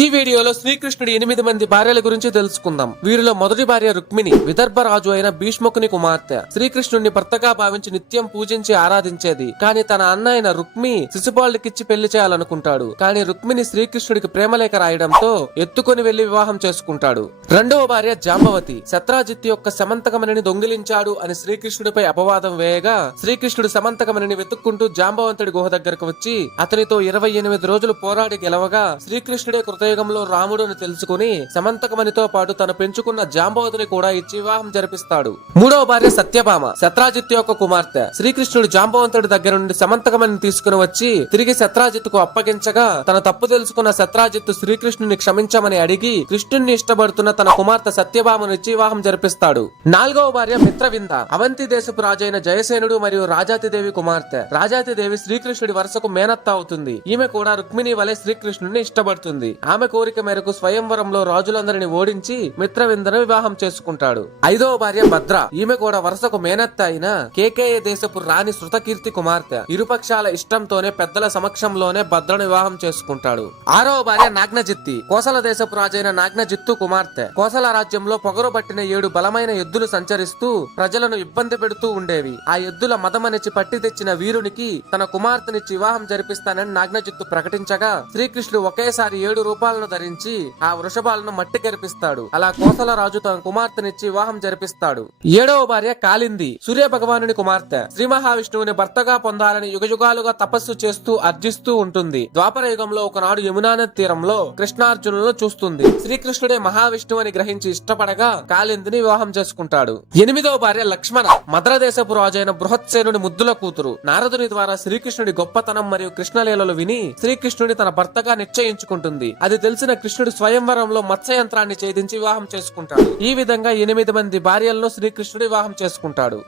ఈ వీడియోలో శ్రీకృష్ణుడి 8 మంది భార్యల గురించి తెలుసుకుందాం. వీరిలో మొదటి భార్య రుక్మిణి, విదర్భ రాజు అయిన భీష్మకుని కుమార్తె. శ్రీకృష్ణుడిని భర్తగా భావించి నిత్యం పూజించి ఆరాధించేది. కానీ తన అన్న అయిన రుక్మి శిశుపాలుడికిచ్చి పెళ్లి చేయాలనుకుంటాడు. కానీ రుక్మిణి శ్రీకృష్ణుడికి ప్రేమలేఖ రాయడంతో ఎత్తుకొని వెళ్లి వివాహం చేసుకుంటాడు. రెండవ భార్య జాంబవతి, శత్రాజిత్తు యొక్క సమంతకమణిని దొంగిలించాడు అని శ్రీకృష్ణుడిపై అపవాదం వేయగా శ్రీకృష్ణుడు సమంతకమణిని వెతుక్కుంటూ జాంబవంతుడి గుహ దగ్గరకు వచ్చి అతనితో 28 రోజులు పోరాడి గెలవగా శ్రీకృష్ణుడే కృతయుగంలో రాముడుని తెలుసుకుని సమంతకమణితో పాటు తను పెంచుకున్న జాంబవతిని కూడా ఇచ్చి వివాహం జరిపిస్తాడు. మూడవ భార్య సత్యభామ, శత్రాజిత్తు యొక్క కుమార్తె. శ్రీకృష్ణుడు జాంబవంతుడి దగ్గర నుండి సమంతకమణిని తీసుకుని వచ్చి తిరిగి శత్రాజిత్తుకు అప్పగించగా తన తప్పు తెలుసుకున్న శత్రాజిత్తు శ్రీకృష్ణుని క్షమించమని అడిగి కృష్ణుణ్ణి ఇష్టపడుతున్న తన కుమార్తె సత్యభామను ఇచ్చి వివాహం జరిపిస్తాడు. నాలుగవ భార్య మిత్రవింద, అవంతి దేశపు రాజైన జయసేనుడు మరియు రాజాతిదేవి కుమార్తె. రాజాతిదేవి శ్రీకృష్ణుడి వరుసకు మేనత్త అవుతుంది. ఈమె కూడా రుక్మిణి వలె శ్రీకృష్ణుడిని ఇష్టపడుతుంది. ఆమె కోరిక మేరకు స్వయంవరంలో రాజులందరిని ఓడించి మిత్రవిందను వివాహం చేసుకుంటాడు. ఐదవ భార్య భద్ర, ఈమె కూడా వరుసకు మేనత్త అయిన కేకేయ దేశపు రాణి శృతకీర్తి కుమార్తె. ఇరుపక్షాల ఇష్టంతోనే పెద్దల సమక్షంలోనే భద్రను వివాహం చేసుకుంటాడు. ఆరవ భార్య నాగ్నజిత్తి, కోసల దేశపు రాజైన నాగ్నజిత్తు కుమార్తె. కోసల రాజ్యంలో పొగరు పట్టిన 7 బలమైన ఎద్దులు సంచరిస్తూ ప్రజలను ఇబ్బంది పెడుతూ ఉండేవి. ఆ ఎద్దుల మదమనిచ్చి పట్టి తెచ్చిన వీరునికి తన కుమార్తెనిచ్చి వివాహం జరిపిస్తానని నాగ్నజిత్తు ప్రకటించగా శ్రీకృష్ణుడు ఒకేసారి 7 రూపాలను ధరించి ఆ వృషభాలను మట్టి కరిపిస్తాడు. అలా కోసల రాజు తన కుమార్తెనిచ్చి వివాహం జరిపిస్తాడు. ఏడవ భార్య కాళింది, సూర్య భగవానుని కుమార్తె. శ్రీ మహావిష్ణువుని భర్తగా పొందాలని యుగయుగాలుగా తపస్సు చేస్తూ అర్జిస్తూ ఉంటుంది. ద్వాపర యుగంలో ఒకనాడు యమునా నది తీరంలో కృష్ణార్జునులను చూస్తుంది. శ్రీకృష్ణుడే మహావిష్ణువు అని గ్రహించి ఇష్టపడగా కాళిందిని వివాహం చేసుకుంటాడు. ఎనిమిదవ భార్య లక్ష్మణ, మద్రదేశపు రాజైన బృహత్సేనుని ముద్దుల కూతురు. నారదుని ద్వారా శ్రీకృష్ణుడి గొప్పతనం మరియు కృష్ణలీలలు విని శ్రీకృష్ణుడి తన భర్తగా నిశ్చయించుకుంటుంది. అది తెలిసిన కృష్ణుడు స్వయంవరంలో మత్స్య యంత్రాన్ని ఛేదించి వివాహం చేసుకుంటాడు. ఈ విధంగా 8 మంది భార్యలను శ్రీకృష్ణుడు వివాహం చేసుకుంటాడు.